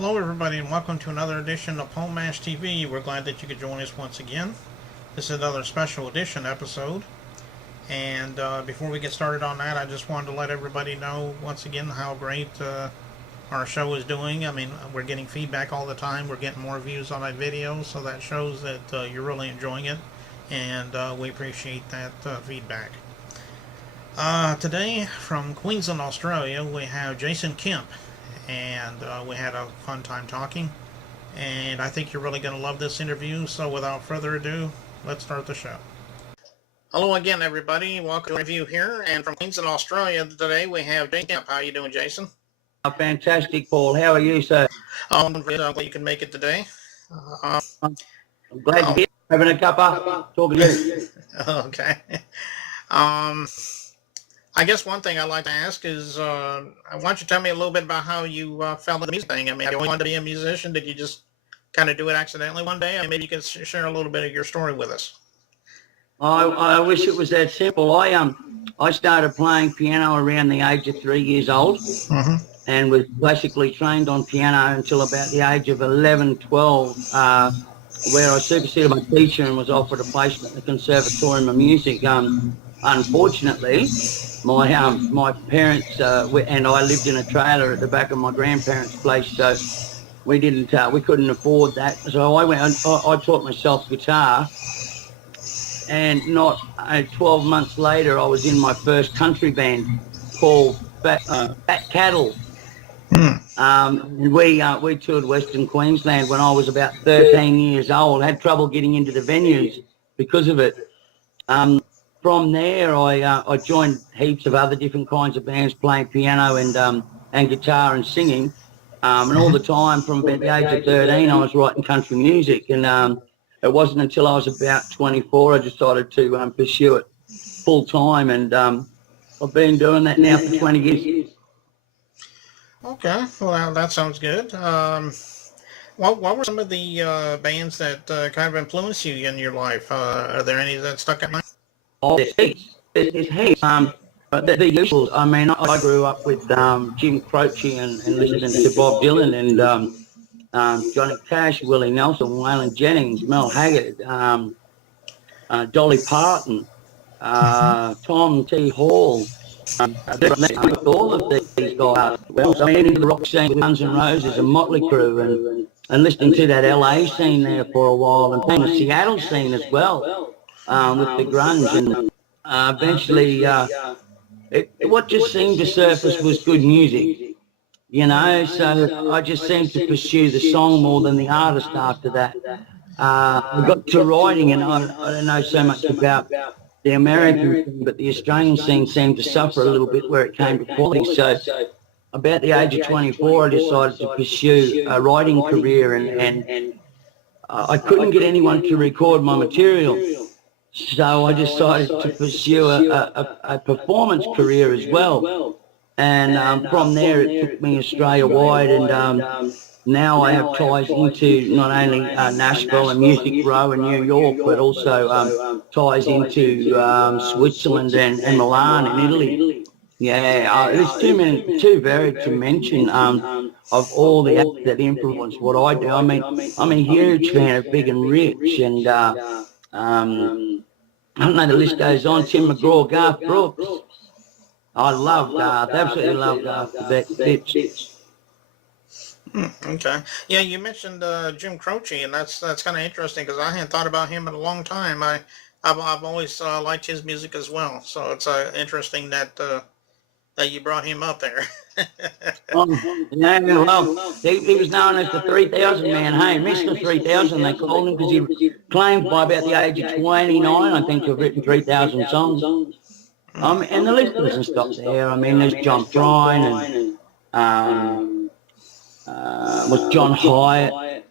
Hello everybody and welcome to another edition of Home Mash TV. We're glad that you could join us once again. This is another special edition episode. And before we get started on that, I just wanted to let everybody know once again how great our show is doing. I mean, we're getting feedback all the time. We're getting more views on my videos, so that shows that you're really enjoying it. And we appreciate that feedback. Today from Queensland, Australia, we have Jason Kemp. And we had a fun time talking, and I think you're really going to love this interview. So without further ado, let's start the show. Hello again, everybody. Welcome to the review here, and from Queensland, Australia, today we have Jason Kemp. How are you doing, Jason? Fantastic, Paul. How are you, sir? I'm glad you can make it today. I'm glad to hear. Having a cuppa, talking to you. Okay. I guess one thing I'd like to ask is, why don't you tell me a little bit about how you fell into the music thing? I mean, you always wanted to be a musician. Did you just kind of do it accidentally one day? I mean, maybe you could share a little bit of your story with us. I wish it was that simple. I started playing piano around the age of 3 years old, and was basically trained on piano until about the age of 11, 12, where I superseded my teacher and was offered a placement in the Conservatorium of Music. Unfortunately, my parents and I lived in a trailer at the back of my grandparents' place, so we couldn't afford that. So I taught myself guitar, and not 12 months later, I was in my first country band called Fat Cattle. And we toured Western Queensland when I was about 13 years old. Had trouble getting into the venues because of it. From there, I joined heaps of other different kinds of bands, playing piano and guitar and singing. And all the time, from about the age of 13, I was writing country music. And it wasn't until I was about 24 I decided to pursue it full time. And I've been doing that now for 20 years. Okay, well, that sounds good. What were some of the bands that kind of influenced you in your life? Are there any that stuck in mind? There's heaps. But the usuals. I mean, I grew up with Jim Croce and listening to Bob Dylan and Johnny Cash, Willie Nelson, Waylon Jennings, Mel Haggard, Dolly Parton, Tom T. Hall. All of these guys. Well, I mean, into the rock scene with Guns N' Roses and Motley Crue, and listening to that LA scene there for a while, and playing the Seattle scene as well. With the grunge, and eventually what just seemed to surface was good music, you know, so I just seemed to pursue the song more than the artist after that. I got to writing, and I don't know so much about the American scene, but the Australian scene seemed to suffer a little bit where it came to quality. So about the age of 24 I decided to pursue a writing career, and I couldn't get anyone to record my material. So I decided to pursue a performance career as well. And from there it took me Australia-wide, and now I have ties into not only Nashville and Music Row in New York, but also ties into Switzerland and Milan in Italy. Yeah, there's too varied to mention of all the acts that influence what I do. I mean, I'm a huge fan of Big and Rich, and I don't know, the list goes on. Tim McGraw, Garth Brooks. I love Garth, absolutely love Garth. Okay. Yeah, you mentioned Jim Croce, and that's kind of interesting because I hadn't thought about him in a long time. I've always liked his music as well, so it's interesting that you brought him up there. Yeah, well, he was known as the 3,000 man. Hey, Mr. 3,000 they called him, because he claimed by about the age of 29, I think, to have written 3,000 songs. And the list doesn't stop there. I mean, there's John Prine and was John Hyatt.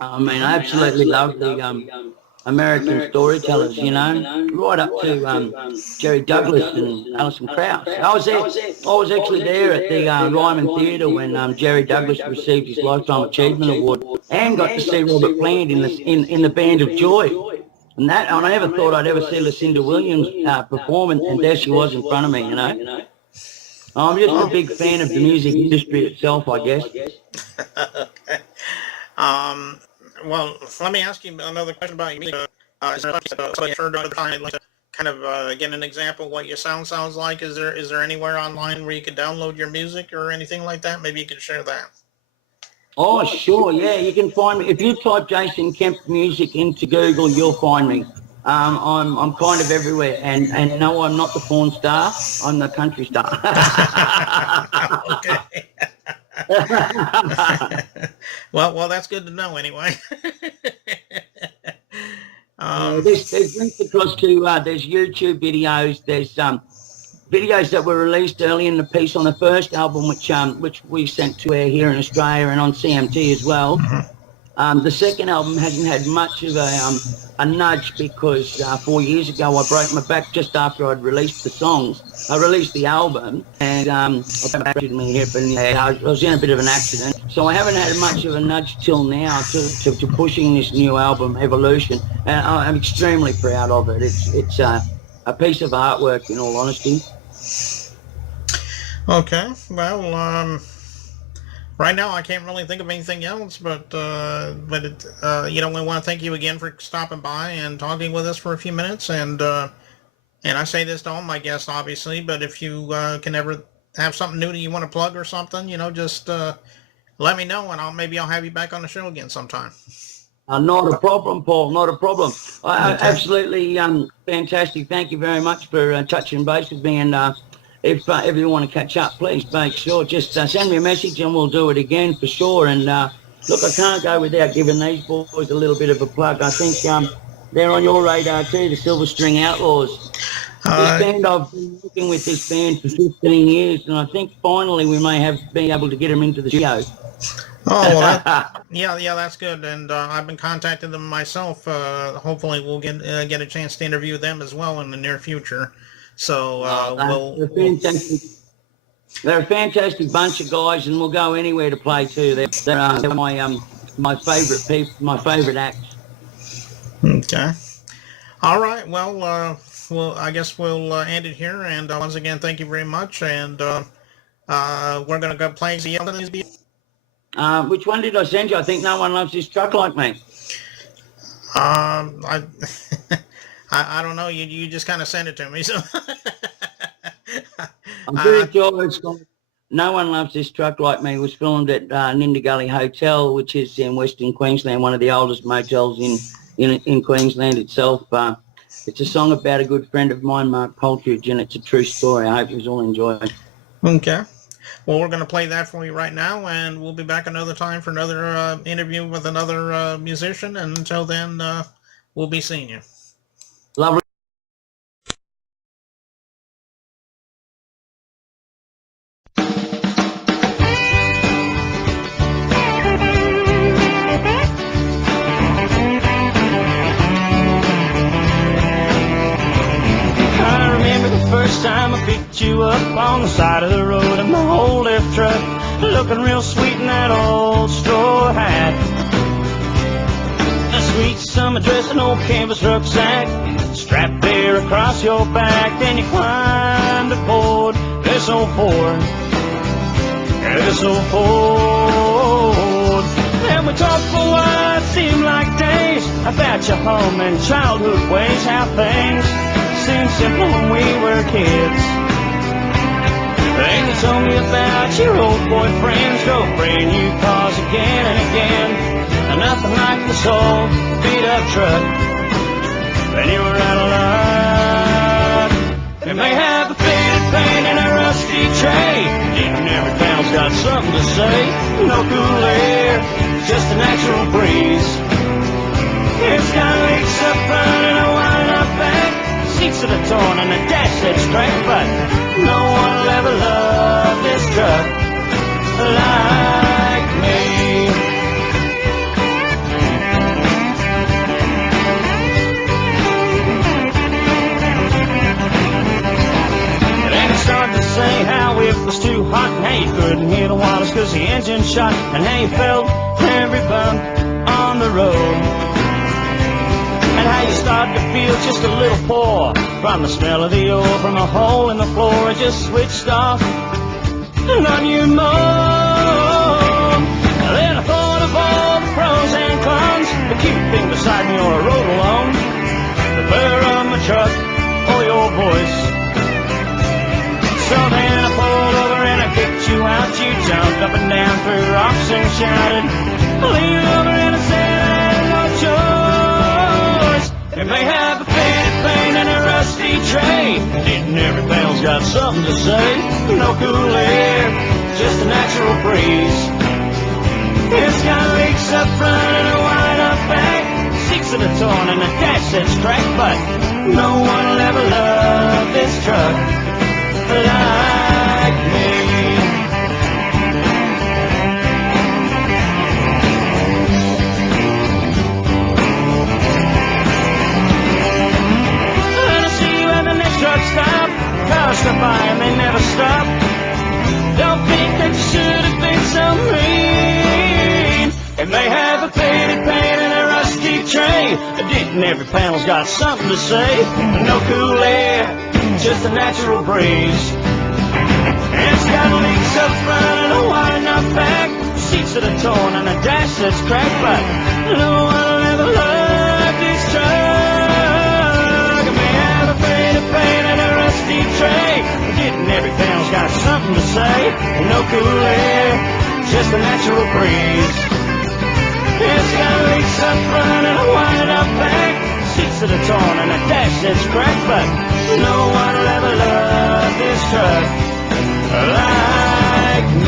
I mean, I absolutely love the American storytellers, you know, right up to Jerry Douglas and Alison Krauss. I was actually there at the Ryman Theatre when Jerry Douglas received his Lifetime Achievement Award, and got to see Robert Plant in the Band of Joy. And I never thought I'd ever see Lucinda Williams perform, and there she was in front of me, you know. I'm just a big fan of the music industry itself, I guess. Okay. Um, well, let me ask you another question about your music. Is there somebody heard of trying like to kind of get an example of what your sounds like? Is there anywhere online where you could download your music or anything like that? Maybe you could share that. Oh, sure, yeah, you can find me. If you type Jason Kemp music into Google, you'll find me. I'm kind of everywhere, and no, I'm not the porn star. I'm the country star. Okay. Well, that's good to know anyway. um, There's links across to there's YouTube videos. There's videos that were released early in the piece on the first album, which we sent to air here in Australia and on CMT as well. The second album hasn't had much of a nudge because 4 years ago I broke my back just after I'd released the songs. I released the album and I was in a bit of an accident. So I haven't had much of a nudge till now to pushing this new album, Evolution. And I'm extremely proud of it. It's a piece of artwork, in all honesty. okay. Well, right now I can't really think of anything else, but we want to thank you again for stopping by and talking with us for a few minutes. And I say this to all my guests, obviously, but if you can ever have something new that you want to plug or something, just let me know, and maybe I'll have you back on the show again sometime. Not a problem, Paul. Not a problem. Okay. Absolutely fantastic. Thank you very much for touching base with me. And if ever you want to catch up, please make sure just send me a message and we'll do it again for sure. And look, I can't go without giving these boys a little bit of a plug. I think they're on your radar too, the Silver String Outlaws. This band, I've been working with this band for 15 years, and I think finally we may be able to get them into the show. Oh, well, yeah, that's good. And I've been contacting them myself. Hopefully, we'll get a chance to interview them as well in the near future. So they're fantastic. They're a fantastic bunch of guys, and we'll go anywhere to play too. They're my favourite people, my favourite acts. Okay. All right. Well, I guess we'll end it here. And once again, thank you very much. And we're gonna go play the other. Which one did I send you? I think No One Loves This Truck Like Me. I I don't know. You just kind of sent it to me, so. I'm pretty sure it's called No One Loves This Truck Like Me. It was filmed at Ninda Gully Hotel, which is in Western Queensland, one of the oldest motels in Queensland itself. It's a song about a good friend of mine, Mark Poltridge, and it's a true story. I hope you all enjoy it. Okay. Well, we're going to play that for you right now, and we'll be back another time for another interview with another musician. And until then, we'll be seeing you. Lovely. I remember the first time I picked you up on the side of the road in my old left truck, looking real sweet in that old straw hat. A sweet summer dress, an old canvas rucksack, strapped there across your back. Then you climbed aboard this old Ford, this old Ford. And we talked for a while, it seemed like days, about your home and childhood ways, how things seemed simple when we were kids. And you told me about your old boyfriends, drove brand new cars again and again, and nothing like this old beat up truck. And you were out of luck. It may have a faded paint and a rusty tray, and every town's got something to say. No cool air, just a natural breeze. It's got leaks up front and a wind up back, seats that are torn and the dash that's cracked, but no one will ever love this truck like me. And then he started to say how it was too hot and how you couldn't hear the waters cause the engine shot, and how you felt every bump on the road. And how you started to feel just a little poor from the smell of the oil from a hole in the floor. It just switched off and on you more. jumped up and down through rocks and shouted, leaned over and I said I had no choice. It may have a faded paint and a rusty tray, and every panel's got something to say. No cool air, just a natural breeze. It's got leaks up front and a wide up back, seats that are torn and a dash that's cracked, but no one will ever love this truck like me. And I see when the next truck stop, cars stop by and they never stop. Don't think that you should have been so mean. It may have a faded paint and a rusty tray, and every panel's got something to say. No cool air, just a natural breeze. It's got leaks up front and a wide enough back, seats that are torn and a dash that's cracked, but no one will ever love this truck. It may have a faded paint and a rusty tray, but every panel's got something to say. No cool air, just a natural breeze. It's got leaks up front and a wide up back, seats that are torn and a dash that's cracked, but no one will ever love this truck like me.